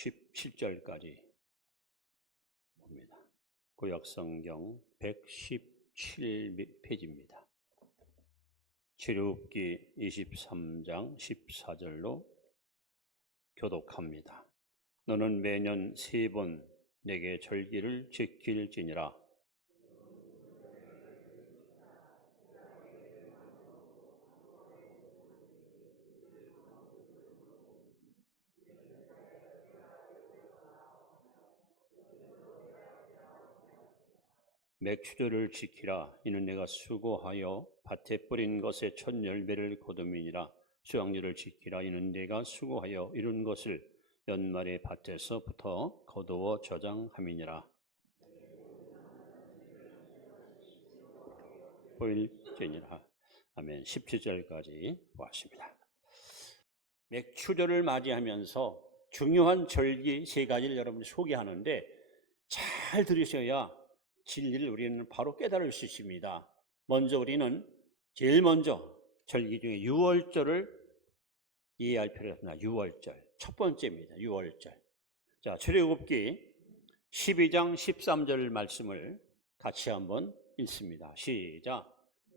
17절까지 봅니다. 구약성경 117페이지입니다. 출애굽기 23장 14절로 교독합니다. 너는 매년 3번 내게 절기를 지킬지니라. 맥추절을 지키라. 이는 내가 수고하여 밭에 뿌린 것의 첫 열매를 거둠이니라. 수확일을 지키라. 이는 내가 수고하여 이룬 것을 연말에 밭에서부터 거두어 저장함이니라. 보일지니라. 아멘. 17절까지 보았습니다. 맥추절을 맞이하면서 중요한 절기 3가지를 여러분이 소개하는데 잘 들으셔야 진리를 우리는 바로 깨달을 수 있습니다. 먼저 우리는 제일 먼저 절기 중에 유월절을 이해할 필요가 있습니다. 유월절 첫 번째입니다. 유월절. 자, 출애굽기 12장 13절 말씀을 같이 한번 읽습니다. 시작.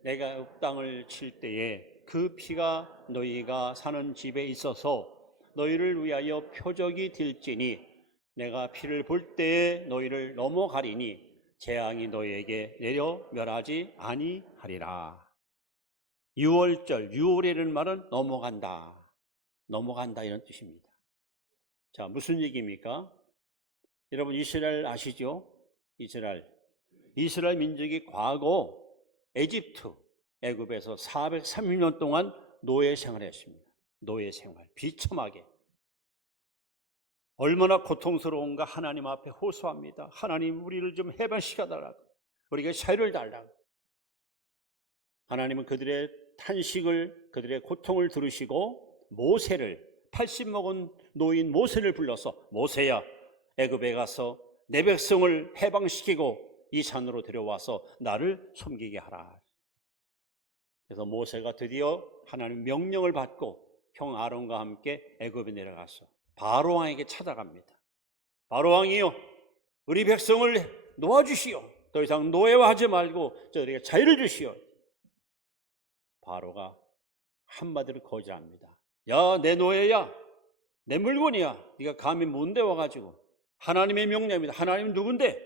내가 애굽 땅을 칠 때에 그 피가 너희가 사는 집에 있어서 너희를 위하여 표적이 될지니 내가 피를 볼 때에 너희를 넘어가리니 재앙이 너희에게 내려 멸하지 아니하리라. 유월절, 6월이라는 말은 넘어간다. 넘어간다 이런 뜻입니다. 자, 무슨 얘기입니까? 여러분 이스라엘 아시죠? 이스라엘 민족이 과거 에집트, 애굽에서 430년 동안 노예 생활했습니다. 노예 생활, 비참하게. 얼마나 고통스러운가 하나님 앞에 호소합니다. 하나님 우리를 좀 해방시켜달라고, 우리에게 자유를 달라고. 하나님은 그들의 탄식을, 그들의 고통을 들으시고 모세를, 80 먹은 노인 모세를 불러서 모세야 애굽에 가서 내 백성을 해방시키고 이 산으로 데려와서 나를 섬기게 하라. 그래서 모세가 드디어 하나님 명령을 받고 형 아론과 함께 애굽에 내려가서 바로 왕에게 찾아갑니다. 바로 왕이요, 우리 백성을 놓아주시오. 더 이상 노예화하지 말고 저들에게 자유를 주시오. 바로가 한마디로 거절합니다. 야, 내 노예야, 내 물건이야. 네가 감히 뭔데 와가지고. 하나님의 명령입니다. 하나님 누군데?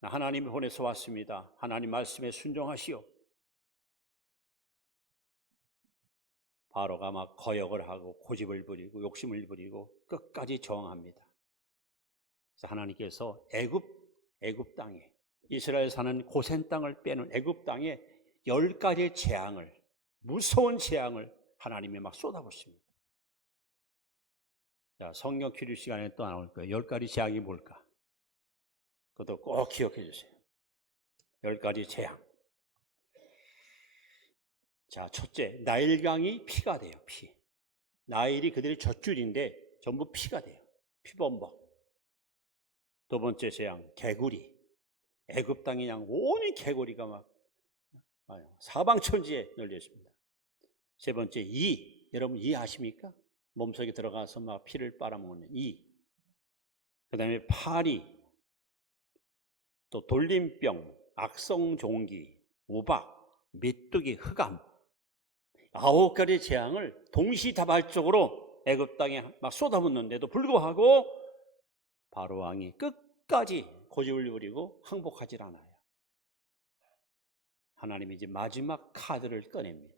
나 하나님이 보내서 왔습니다. 하나님 말씀에 순종하시오. 바로가 막 거역을 하고 고집을 부리고 욕심을 부리고 끝까지 저항합니다. 그래서 하나님께서 애굽 땅에, 이스라엘 사는 고센 땅을 빼는 애굽 땅에 10가지의 재앙을, 무서운 재앙을 하나님이 막 쏟아붓습니다. 자, 성경 퀴즈 시간에 또 나올 거예요. 10가지 재앙이 뭘까? 그것도 꼭 기억해 주세요. 10가지 재앙. 자, 첫째, 나일강이 피가 돼요. 피. 나일이 그들의 젖줄인데 전부 피가 돼요. 피범벅. 두 번째 재앙, 개구리. 애굽 땅에 그냥 온이 개구리가 막 사방천지에 널려 있습니다. 세 번째, 이. 여러분 이 아십니까? 몸속에 들어가서 막 피를 빨아먹는 이. 그 다음에 파리, 또 돌림병, 악성종기, 우박, 메뚜기, 흑암. 9가지 재앙을 동시다발적으로 애굽 땅에 막 쏟아붓는데도 불구하고 바로 왕이 끝까지 고집을 부리고 항복하지 않아요. 하나님이 이제 마지막 카드를 꺼냅니다.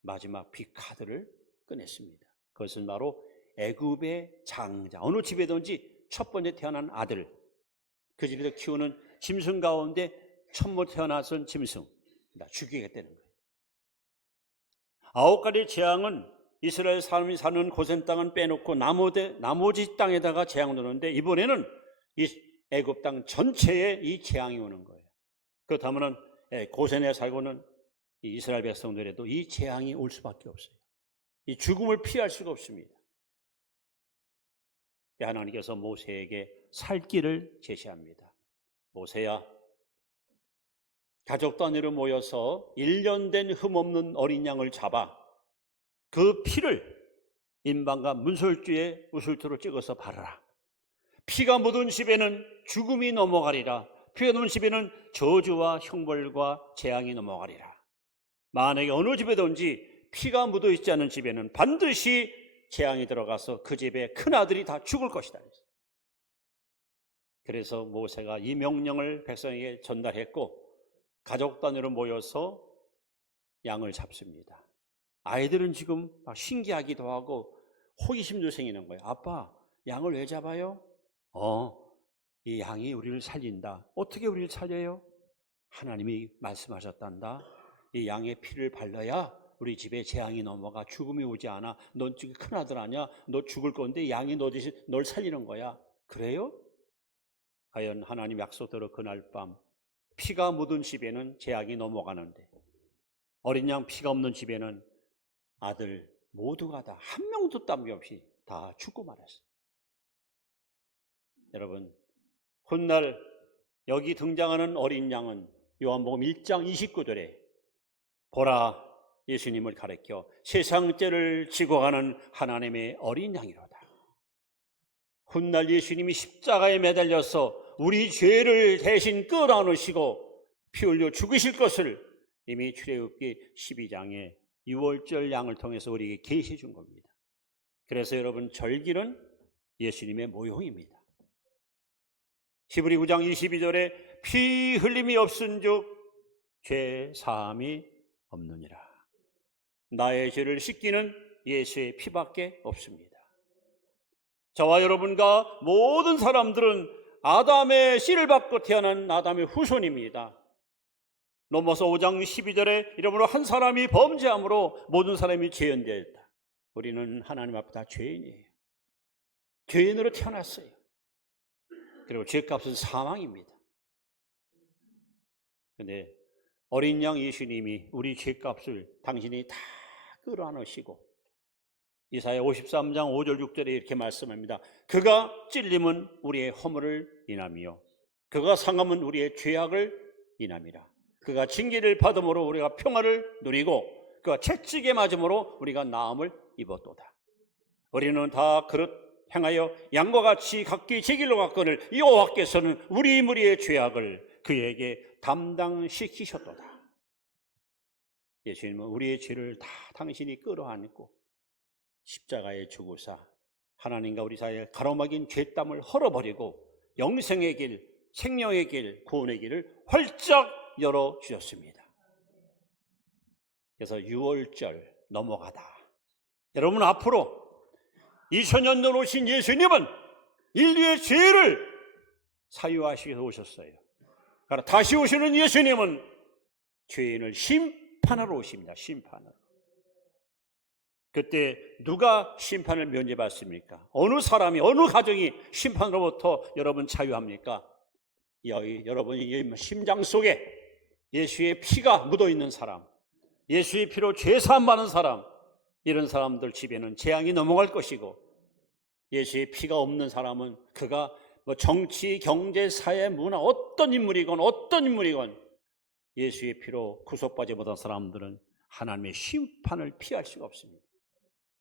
마지막 빅카드를 꺼냈습니다. 그것은 바로 애굽의 장자, 어느 집에든지 첫 번째 태어난 아들, 그 집에서 키우는 짐승 가운데 처음으로 태어나선 짐승 죽이겠다는 거예요. 9가지 재앙은 이스라엘 사람이 사는 고센 땅은 빼놓고 나머지 땅에다가 재앙을 넣는데 이번에는 이 애굽 땅 전체에 이 재앙이 오는 거예요. 그렇다면 고센에 살고는 이스라엘 백성들에도 이 재앙이 올 수밖에 없어요. 이 죽음을 피할 수가 없습니다. 하나님께서 모세에게 살 길을 제시합니다. 모세야, 가족 단위로 모여서 1년 된 흠없는 어린 양을 잡아 그 피를 인방과 문설주에 우슬투를 찍어서 바르라. 피가 묻은 집에는 죽음이 넘어가리라. 피가 묻은 집에는 저주와 형벌과 재앙이 넘어가리라. 만약에 어느 집에든지 피가 묻어 있지 않은 집에는 반드시 재앙이 들어가서 그 집의 큰아들이 다 죽을 것이다. 그래서 모세가 이 명령을 백성에게 전달했고 가족 단위로 모여서 양을 잡습니다. 아이들은 지금 막 신기하기도 하고 호기심도 생기는 거예요. 아빠, 양을 왜 잡아요? 이 양이 우리를 살린다. 어떻게 우리를 살려요? 하나님이 말씀하셨단다. 이 양의 피를 발라야 우리 집에 재앙이 넘어가 죽음이 오지 않아. 넌 지금 큰아들 아니야? 너 죽을 건데 양이 너 대신 널 살리는 거야. 그래요? 과연 하나님 약속대로 그날 밤 피가 묻은 집에는 재앙이 넘어가는데 어린 양 피가 없는 집에는 아들 모두가 다 한 명도 땀이 없이 다 죽고 말았어요. 여러분, 훗날 여기 등장하는 어린 양은 요한복음 1장 29절에 보라, 예수님을 가리켜 세상 죄를 지고 가는 하나님의 어린 양이로다. 훗날 예수님이 십자가에 매달려서 우리 죄를 대신 끌어안으시고 피 흘려 죽으실 것을 이미 출애굽기 12장에 6월절 양을 통해서 우리에게 계시해 준 겁니다. 그래서 여러분, 절기는 예수님의 모형입니다. 히브리 9장 22절에 피 흘림이 없은즉 죄 사함이 없느니라. 나의 죄를 씻기는 예수의 피밖에 없습니다. 저와 여러분과 모든 사람들은 아담의 씨를 받고 태어난 아담의 후손입니다. 로마서 5장 12절에 이러므로 한 사람이 범죄함으로 모든 사람이 죄인되었다. 우리는 하나님 앞에 다 죄인이에요. 죄인으로 태어났어요. 그리고 죄값은 사망입니다. 그런데 어린 양 예수님이 우리 죄값을 당신이 다 끌어안으시고 이사야 53장 5절 6절에 이렇게 말씀합니다. 그가 찔림은 우리의 허물을 인함이요 그가 상함은 우리의 죄악을 인함이라. 그가 징계를 받음으로 우리가 평화를 누리고 그가 채찍에 맞음으로 우리가 나음을 입었도다. 우리는 다 그릇 행하여 양과 같이 각기 제 길로 갔거늘 여호와께서는 우리 무리의 죄악을 그에게 담당시키셨도다. 예수님은 우리의 죄를 다 당신이 끌어안고 십자가에 죽으사 하나님과 우리 사이에 가로막인 죄땀을 헐어버리고 영생의 길, 생명의 길, 구원의 길을 활짝 열어주셨습니다. 그래서 6월절 넘어가다. 여러분, 앞으로 2000년 전 오신 예수님은 인류의 죄를 사유하시기 위해서 오셨어요. 그러나 다시 오시는 예수님은 죄인을 심판하러 오십니다. 심판하러. 그때 누가 심판을 면제받습니까? 어느 사람이, 어느 가정이 심판으로부터 여러분 자유합니까? 여러분이 심장 속에 예수의 피가 묻어있는 사람, 예수의 피로 죄 사함 받는 사람, 이런 사람들 집에는 재앙이 넘어갈 것이고, 예수의 피가 없는 사람은 그가 정치, 경제, 사회, 문화 어떤 인물이건 예수의 피로 구속받지 못한 사람들은 하나님의 심판을 피할 수가 없습니다.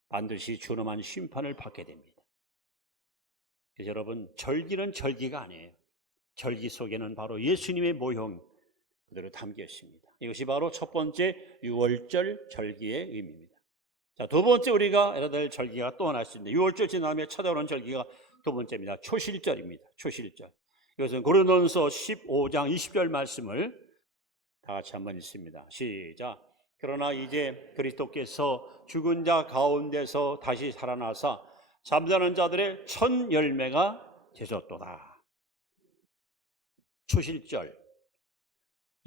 반드시 준엄한 심판을 받게 됩니다. 그래서 여러분, 절기는 절기가 아니에요. 절기 속에는 바로 예수님의 모형 그대로 담겨 있습니다. 이것이 바로 첫 번째 6월절 절기의 의미입니다. 자, 두 번째 우리가 알아야 될 절기가 또 하나 있습니다. 6월절 지나면 찾아오는 절기가 두 번째입니다. 초실절입니다. 초실절. 이것은 고린도전서 15장 20절 말씀을 다 같이 한번 읽습니다. 시작. 그러나 이제 그리스도께서 죽은 자 가운데서 다시 살아나사 잠자는 자들의 첫 열매가 되셨도다. 초실절.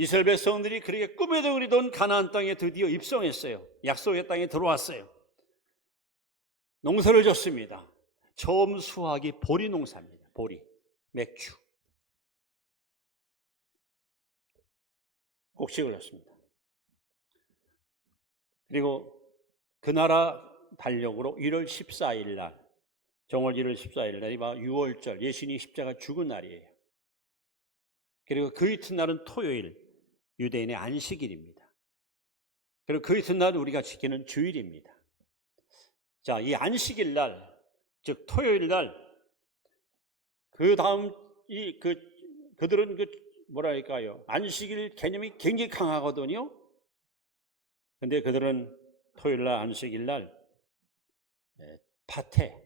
이스라엘 백성들이 그렇게 꿈에도 그리던 가나안 땅에 드디어 입성했어요. 약속의 땅에 들어왔어요. 농사를 졌습니다. 처음 수확이 보리 농사입니다. 보리, 맥주. 곡식을 졌습니다. 그리고 그 나라 달력으로 1월 14일 날, 정월 1월 14일 날이 바로 6월절, 예수님이 십자가 죽은 날이에요. 그리고 그 이튿날은 토요일, 유대인의 안식일입니다. 그리고 그 이튿날 우리가 지키는 주일입니다. 자, 이 안식일 날, 즉 토요일 날, 그 다음 그들은 뭐랄까요? 안식일 개념이 굉장히 강하거든요. 근데 그들은 토요일 날, 안식일 날 밭에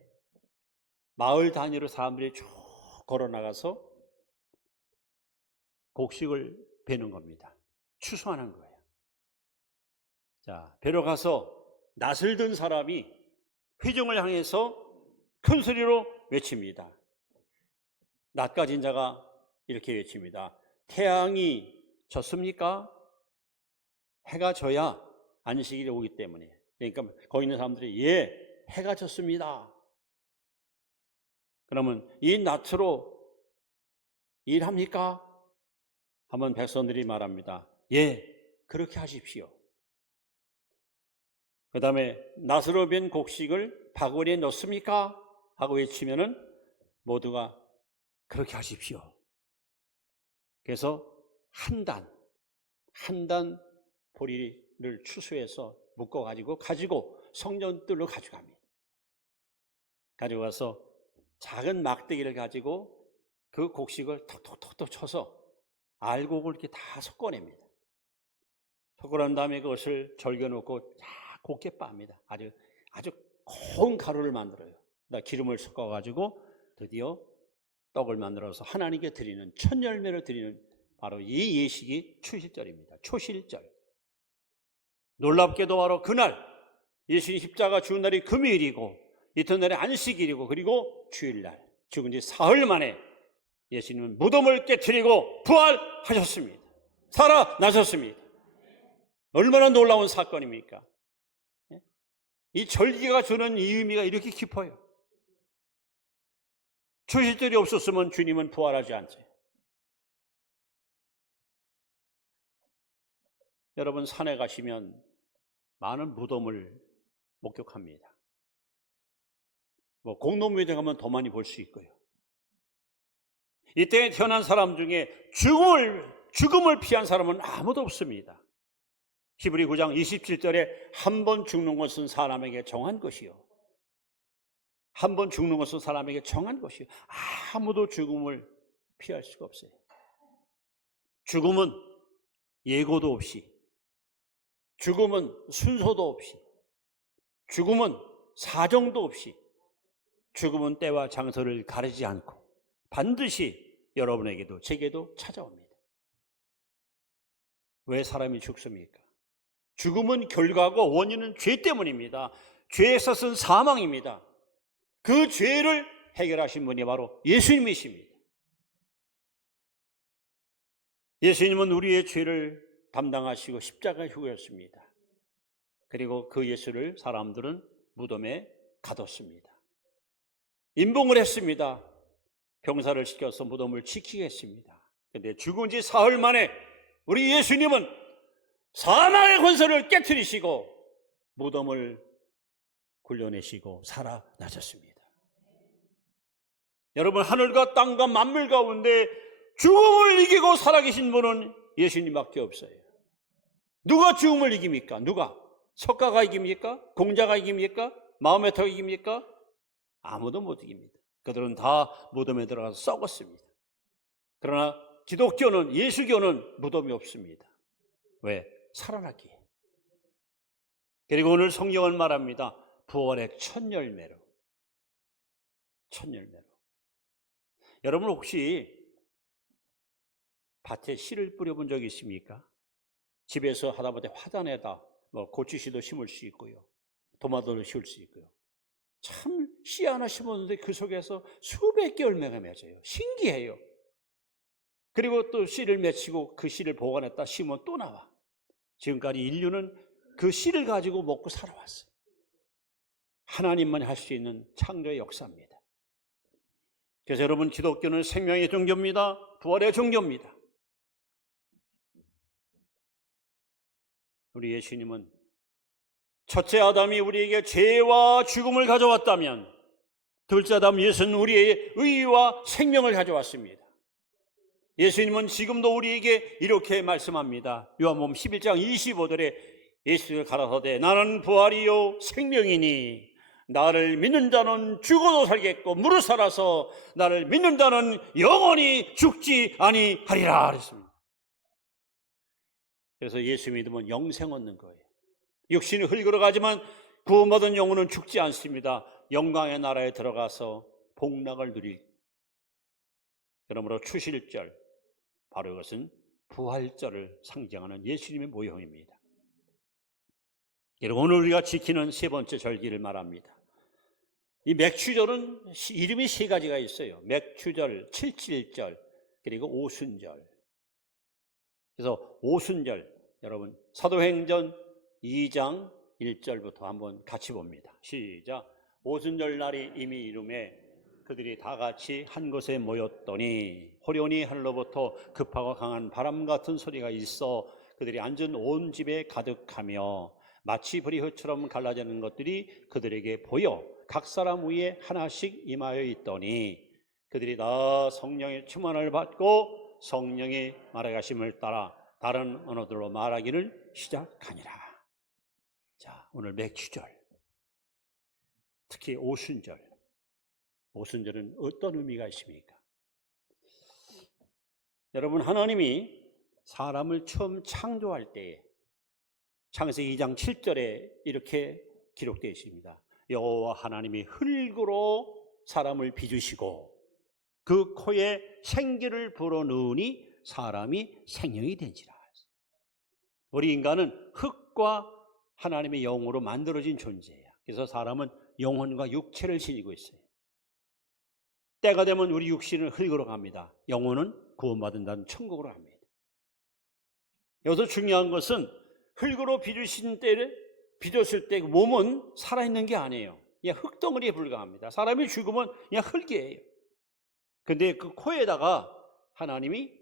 마을 단위로 사람들이 쭉 걸어 나가서 곡식을 베는 겁니다. 추수하는 거예요. 자, 베러 가서 낫을 든 사람이 회중을 향해서 큰 소리로 외칩니다. 낫 가진 자가 이렇게 외칩니다. 태양이 졌습니까? 해가 져야 안식일이 오기 때문에. 그러니까 거기 있는 사람들이 예, 해가 졌습니다. 그러면 이 낫으로 일합니까? 하면 백성들이 말합니다. 예, 그렇게 하십시오. 그 다음에 낫으로 벤 곡식을 바구니에 넣습니까? 하고 외치면은 모두가 그렇게 하십시오. 그래서 한 단 보리를 추수해서 묶어가지고 성전뜰로 가져갑니다. 가져가서 작은 막대기를 가지고 그 곡식을 톡톡톡톡 쳐서 알곡을 이렇게 다 섞어냅니다. 섞어낸 다음에 그것을 절겨놓고 곱게 빻니다. 아주 고운 가루를 만들어요. 기름을 섞어가지고 드디어 떡을 만들어서 하나님께 드리는 첫 열매를 드리는 바로 이 예식이 추실절입니다. 초실절. 놀랍게도 바로 그날 예수님 십자가 죽은 날이 금요일이고 이튿날이 안식일이고 그리고 주일날 죽은 지 사흘 만에 예수님은 무덤을 깨트리고 부활하셨습니다. 살아나셨습니다. 얼마나 놀라운 사건입니까? 이 절기가 주는 이 의미가 이렇게 깊어요. 초실절이 없었으면 주님은 부활하지 않죠. 여러분 산에 가시면 많은 무덤을 목격합니다. 공동묘지에 가면 더 많이 볼 수 있고요. 이때 태어난 사람 중에 죽음을 피한 사람은 아무도 없습니다. 히브리 9장 27절에 한 번 죽는 것은 사람에게 정한 것이요. 한 번 죽는 것은 사람에게 정한 것이요. 아무도 죽음을 피할 수가 없어요. 죽음은 예고도 없이, 죽음은 순서도 없이, 죽음은 사정도 없이, 죽음은 때와 장소를 가리지 않고 반드시 여러분에게도 제게도 찾아옵니다. 왜 사람이 죽습니까? 죽음은 결과고 원인은 죄 때문입니다. 죄에서 쓴 사망입니다. 그 죄를 해결하신 분이 바로 예수님이십니다. 예수님은 우리의 죄를 담당하시고 십자가에 죽으셨습니다. 그리고 그 예수를 사람들은 무덤에 가뒀습니다. 임봉을 했습니다. 병사를 시켜서 무덤을 지키게 했습니다. 그런데 죽은 지 사흘 만에 우리 예수님은 사망의 권세를 깨트리시고 무덤을 굴려내시고 살아나셨습니다. 여러분, 하늘과 땅과 만물 가운데 죽음을 이기고 살아계신 분은 예수님밖에 없어요. 누가 죽음을 이깁니까? 누가? 석가가 이깁니까? 공자가 이깁니까? 마호메트가 이깁니까? 아무도 못 이깁니다. 그들은 다 무덤에 들어가서 썩었습니다. 그러나 기독교는, 예수교는 무덤이 없습니다. 왜? 살아났기에. 그리고 오늘 성경은 말합니다. 부활의 첫 열매로. 여러분 혹시 밭에 씨를 뿌려본 적이 있습니까? 집에서 하다못해 화단에다 고추씨도 심을 수 있고요. 토마토를 심을 수 있고요. 참 씨 하나 심었는데 그 속에서 수백 개 열매가 맺어요. 신기해요. 그리고 또 씨를 맺히고 그 씨를 보관했다 심으면 또 나와. 지금까지 인류는 그 씨를 가지고 먹고 살아왔어요. 하나님만 할 수 있는 창조의 역사입니다. 그래서 여러분, 기독교는 생명의 종교입니다. 부활의 종교입니다. 우리 예수님은 첫째 아담이 우리에게 죄와 죽음을 가져왔다면 둘째 아담 예수는 우리의 의와 생명을 가져왔습니다. 예수님은 지금도 우리에게 이렇게 말씀합니다. 요한복음 11장 25절에 예수를 가라사대 나는 부활이요 생명이니 나를 믿는 자는 죽어도 살겠고 무릇 살아서 나를 믿는 자는 영원히 죽지 아니하리라 그랬습니다. 그래서 예수 믿으면 영생 얻는 거예요. 육신이 흙으로 가지만 구원받은 영혼은 죽지 않습니다. 영광의 나라에 들어가서 복락을 누릴. 그러므로 추실절, 바로 이것은 부활절을 상징하는 예수님의 모형입니다. 그리고 오늘 우리가 지키는 세 번째 절기를 말합니다. 이 맥추절은 이름이 세 가지가 있어요. 맥추절, 칠칠절, 그리고 오순절. 그래서 오순절, 여러분 사도행전 2장 1절부터 한번 같이 봅니다. 시작. 오순절 날이 이미 이름에 그들이 다 같이 한 곳에 모였더니 호련히 하늘로부터 급하고 강한 바람 같은 소리가 있어 그들이 앉은 온 집에 가득하며 마치 불이흙처럼 갈라지는 것들이 그들에게 보여 각 사람 위에 하나씩 임하여 있더니 그들이 다 성령의 충만을 받고 성령의 말하심을 따라 다른 언어들로 말하기를 시작하니라. 자, 오늘 맥추절, 특히 오순절. 오순절은 어떤 의미가 있습니까? 여러분, 하나님이 사람을 처음 창조할 때에 창세기 2장 7절에 이렇게 기록되어 있습니다. 여호와 하나님이 흙으로 사람을 빚으시고 그 코에 생기를 불어넣으니 사람이 생명이 된지라. 우리 인간은 흙과 하나님의 영으로 만들어진 존재예요. 그래서 사람은 영혼과 육체를 지니고 있어요. 때가 되면 우리 육신은 흙으로 갑니다. 영혼은 구원받은다는 천국으로 갑니다. 여기서 중요한 것은 흙으로 빚었을 때 몸은 살아있는 게 아니에요. 그냥 흙덩어리에 불과합니다. 사람이 죽으면 그냥 흙이에요. 근데 그 코에다가 하나님이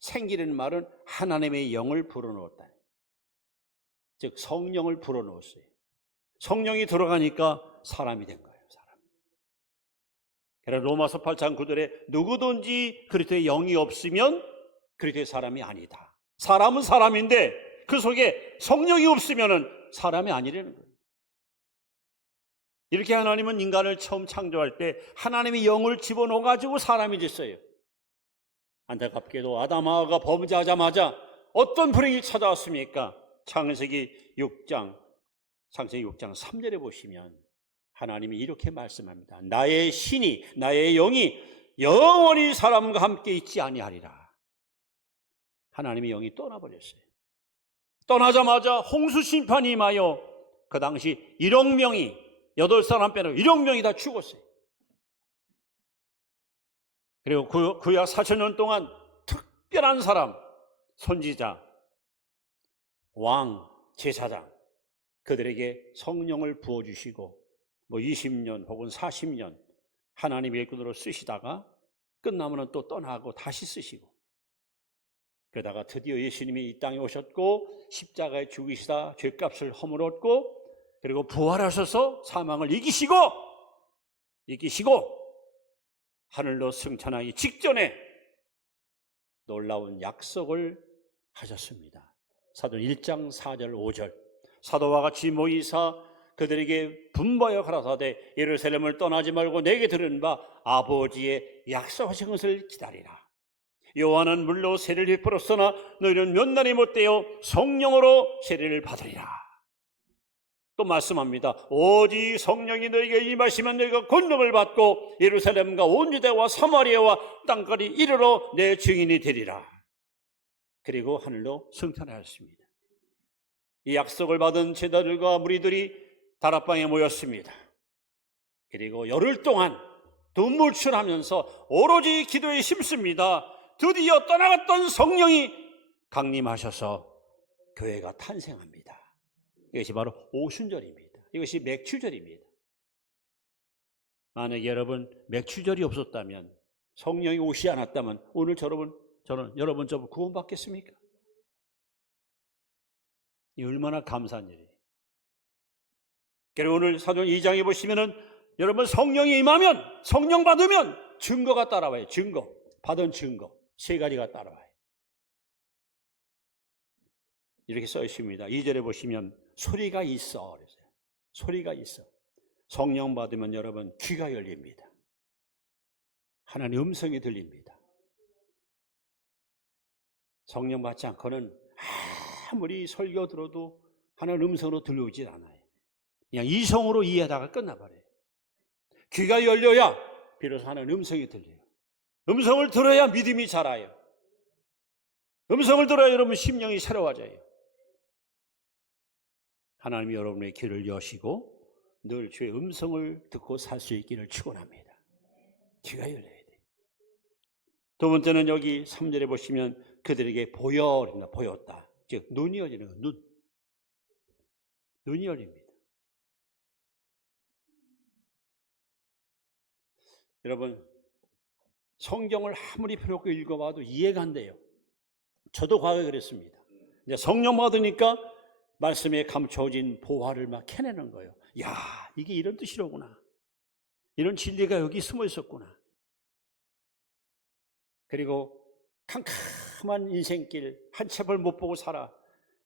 생기라는 말은 하나님의 영을 불어넣었다. 즉 성령을 불어넣었어요. 성령이 들어가니까 사람이 된 거예요. 그래서 로마서 8장 9절에 누구든지 그리스도의 영이 없으면 그리스도의 사람이 아니다. 사람은 사람인데 그 속에 성령이 없으면 사람이 아니라는 거예요. 이렇게 하나님은 인간을 처음 창조할 때 하나님의 영을 집어넣어가지고 사람이 됐어요. 안타깝게도 아담하가 범죄하자마자 어떤 불행이 찾아왔습니까? 창세기 6장 3절에 보시면 하나님이 이렇게 말씀합니다. 나의 신이, 나의 영이 영원히 사람과 함께 있지 아니하리라. 하나님의 영이 떠나버렸어요. 떠나자마자 홍수 심판이 임하여 그 당시 1억 명이 8사람 빼고 1억 명이 다 죽었어요. 그리고 구약 4,000년 동안 특별한 사람, 선지자, 왕, 제사장 그들에게 성령을 부어주시고 20년 혹은 40년 하나님의 일꾼으로 쓰시다가 끝나면 또 떠나고 다시 쓰시고 그러다가 드디어 예수님이 이 땅에 오셨고 십자가에 죽으시다 죄값을 허물었고 그리고 부활하셔서 사망을 이기시고 하늘로 승천하기 직전에 놀라운 약속을 하셨습니다. 사도행 1장 4절 5절 사도와 같이 모이사 그들에게 분부하여 가라사대 예루살렘을 떠나지 말고 내게 들은 바 아버지의 약속하신 것을 기다리라. 요한은 물로 세례를 베풀었으나 너희는 몇 날이 못되어 성령으로 세례를 받으리라. 또 말씀합니다. 오직 성령이 너희에게 임하시면 너희가 권능을 받고 예루살렘과 온 유대와 사마리아와 땅까지 이르러 내 증인이 되리라. 그리고 하늘로 승천하였습니다. 이 약속을 받은 제자들과 무리들이 다락방에 모였습니다. 그리고 열흘 동안 눈물출하면서 오로지 기도에 힘씁니다. 드디어 떠나갔던 성령이 강림하셔서 교회가 탄생합니다. 이것이 바로 오순절입니다. 이것이 맥추절입니다. 만약에 여러분 맥추절이 없었다면 성령이 오시지 않았다면 오늘 여러분 저 구원받겠습니까? 이 얼마나 감사한 일이에요. 그리고 오늘 사도행 2장에 보시면은 여러분 성령이 임하면 성령 받으면 증거가 따라와요. 증거. 받은 증거. 3가지가 따라와요. 이렇게 써 있습니다. 2절에 보시면 소리가 있어. 그랬어요. 소리가 있어. 성령 받으면 여러분 귀가 열립니다. 하나님의 음성이 들립니다. 성령 받지 않고는 아무리 설교 들어도 하나님 음성으로 들려오지 않아요. 그냥 이성으로 이해하다가 끝나버려요. 귀가 열려야 비로소 하나님 음성이 들려요. 음성을 들어야 믿음이 자라요. 음성을 들어야 여러분 심령이 새로워져요. 하나님이 여러분의 귀를 여시고 늘 주의 음성을 듣고 살 수 있기를 축원합니다. 귀가 열려야 돼요. 두 번째는 여기 3절에 보시면 그들에게 보였다. 즉 눈이 열리는 거예요. 눈이 열립니다. 여러분 성경을 아무리 펴놓고 읽어봐도 이해가 안 돼요. 저도 과거에 그랬습니다. 이제 성령 받으니까 말씀에 감춰진 보화를 막 캐내는 거예요. 야, 이게 이런 뜻이로구나. 이런 진리가 여기 숨어 있었구나. 그리고 캄캄한 인생길 한 채벌 못 보고 살아.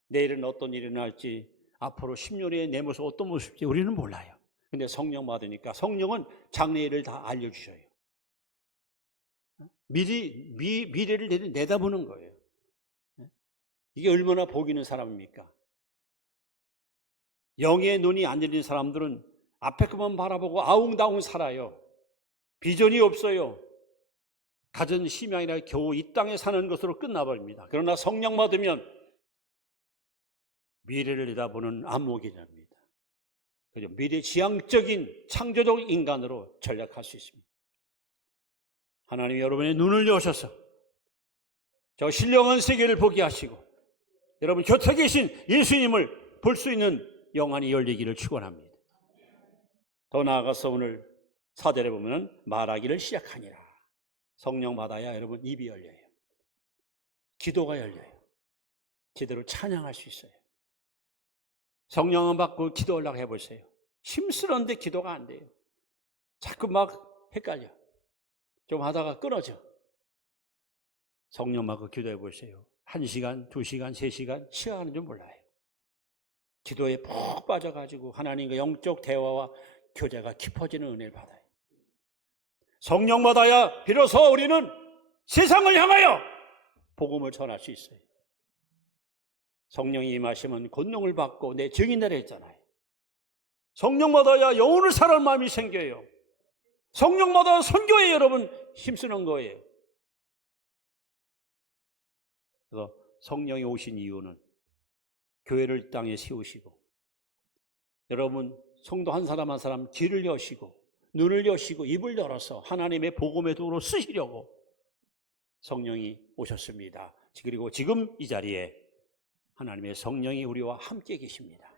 내일은 어떤 일이 날지, 앞으로 10년 후에 내 모습 어떤 모습일지 우리는 몰라요. 근데 성령 받으니까 성령은 장래일을 다 알려주셔요. 미래를 내다보는 거예요. 이게 얼마나 복 있는 사람입니까? 영의 눈이 안 열린 사람들은 앞에 것만 바라보고 아웅다웅 살아요. 비전이 없어요. 가진 희망이라 겨우 이 땅에 사는 것으로 끝나버립니다. 그러나 성령 받으면 미래를 내다보는 안목이랍니다. 미래지향적인 창조적 인간으로 전략할 수 있습니다. 하나님이 여러분의 눈을 여셔서 저 신령한 세계를 보게 하시고 여러분 곁에 계신 예수님을 볼 수 있는 영안이 열리기를 축원합니다. 더 나아가서 오늘 4절에 보면 말하기를 시작하니라. 성령 받아야 여러분 입이 열려요. 기도가 열려요. 제대로 찬양할 수 있어요. 성령을 받고 기도하려고 해보세요. 힘쓰는데 기도가 안 돼요. 자꾸 막 헷갈려. 좀 하다가 끊어져. 성령 받고 기도해 보세요. 1시간, 2시간, 3시간 시간은 좀 몰라요. 기도에 푹 빠져가지고 하나님과 영적 대화와 교제가 깊어지는 은혜를 받아요. 성령 받아야 비로소 우리는 세상을 향하여 복음을 전할 수 있어요. 성령이 임하시면 권능을 받고 내 증인되라 했잖아요. 성령 받아야 영혼을 살할 마음이 생겨요. 성령 받아 선교에 여러분 힘쓰는 거예요. 그래서 성령이 오신 이유는 교회를 땅에 세우시고 여러분 성도 한 사람 한 사람 귀를 여시고 눈을 여시고 입을 열어서 하나님의 복음의 도로 쓰시려고 성령이 오셨습니다. 그리고 지금 이 자리에 하나님의 성령이 우리와 함께 계십니다.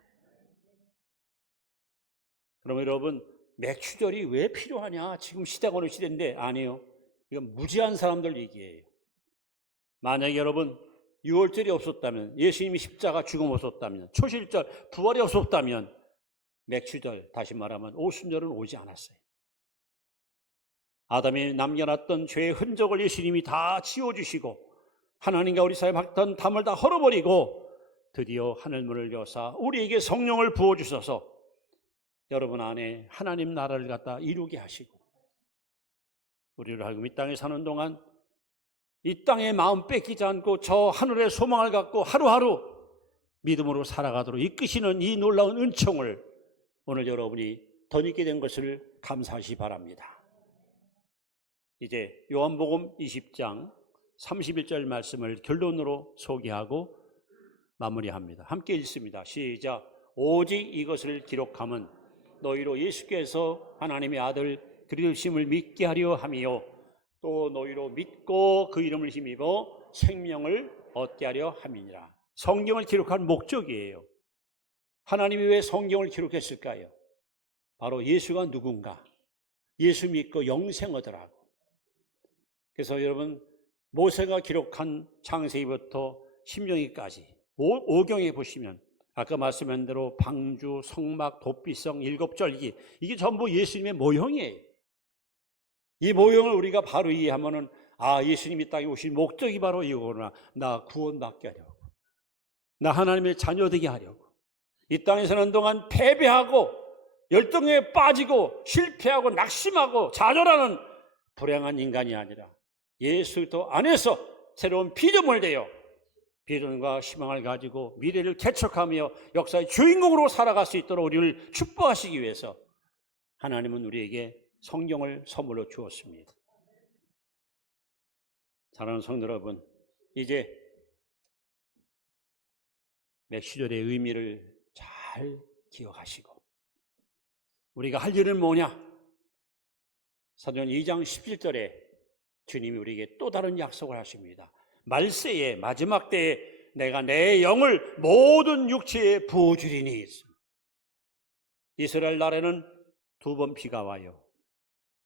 그럼 여러분 맥추절이 왜 필요하냐? 지금 시대가 어느 시대인데 아니에요. 이건 무지한 사람들 얘기예요. 만약에 여러분 6월절이 없었다면, 예수님이 십자가 죽음 없었다면, 초실절 부활이 없었다면 맥추절, 다시 말하면 오순절은 오지 않았어요. 아담이 남겨놨던 죄의 흔적을 예수님이 다 지워주시고 하나님과 우리 사이에 박던 담을 다 헐어버리고 드디어 하늘문을 여사 우리에게 성령을 부어주셔서 여러분 안에 하나님 나라를 갖다 이루게 하시고 우리를 하여금 이 땅에 사는 동안 이 땅에 마음 뺏기지 않고 저 하늘의 소망을 갖고 하루하루 믿음으로 살아가도록 이끄시는 이 놀라운 은총을 오늘 여러분이 덧입게 된 것을 감사하시 바랍니다. 이제 요한복음 20장 31절 말씀을 결론으로 소개하고 마무리합니다. 함께 읽습니다. 시작. 오직 이것을 기록함은 너희로 예수께서 하나님의 아들 그리스도심을 믿게 하려 함이요 또 너희로 믿고 그 이름을 힘입어 생명을 얻게 하려 함이니라. 성경을 기록한 목적이에요. 하나님이 왜 성경을 기록했을까요? 바로 예수가 누군가, 예수 믿고 영생 얻으라고. 그래서 여러분 모세가 기록한 창세기부터 신명기까지 5경에 보시면 아까 말씀한 대로 방주, 성막, 도피성, 일곱절기 이게 전부 예수님의 모형이에요. 이 모형을 우리가 바로 이해하면은 아, 예수님이 땅에 오신 목적이 바로 이거구나. 나 구원받게 하려고, 나 하나님의 자녀 되게 하려고, 이 땅에 사는 동안 패배하고 열등에 빠지고 실패하고 낙심하고 좌절하는 불행한 인간이 아니라 예수 그리스도 안에서 새로운 피조물이 되어 비전과 희망을 가지고 미래를 개척하며 역사의 주인공으로 살아갈 수 있도록 우리를 축복하시기 위해서 하나님은 우리에게 성령을 선물로 주었습니다. 사랑하는 성도 여러분, 이제 맥시절의 의미를 잘 기억하시고 우리가 할 일은 뭐냐? 사도행전 2장 17절에 주님이 우리에게 또 다른 약속을 하십니다. 말세에 마지막 때에 내가 내 영을 모든 육체에 부어주리니. 이스라엘 나라에는 2번 비가 와요.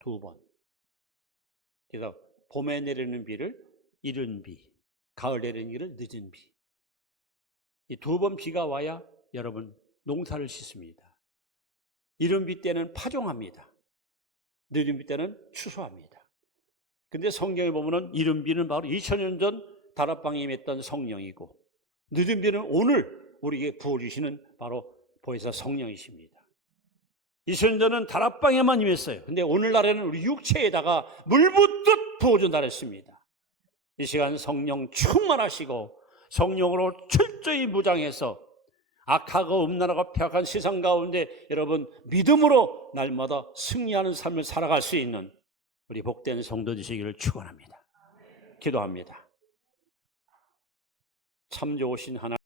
2번. 그래서 봄에 내리는 비를 이른 비, 가을 내리는 비를 늦은 비. 이 2번 비가 와야 여러분 농사를 짓습니다. 이른 비 때는 파종합니다. 늦은 비 때는 추수합니다. 근데 성경에 보면은 이른 비는 바로 2000년 전 다락방에 임했던 성령이고 늦은 비는 오늘 우리에게 부어주시는 바로 보혜사 성령이십니다. 2000년 전은 다락방에만 임했어요. 근데 오늘날에는 우리 육체에다가 물 붓듯 부어준다 했습니다. 이 시간 성령 충만하시고 성령으로 철저히 무장해서 악하고 음란하고 폐악한 세상 가운데 여러분 믿음으로 날마다 승리하는 삶을 살아갈 수 있는 우리 복된 성도 되시기를 축원합니다. 기도합니다. 참 좋으신 하나님,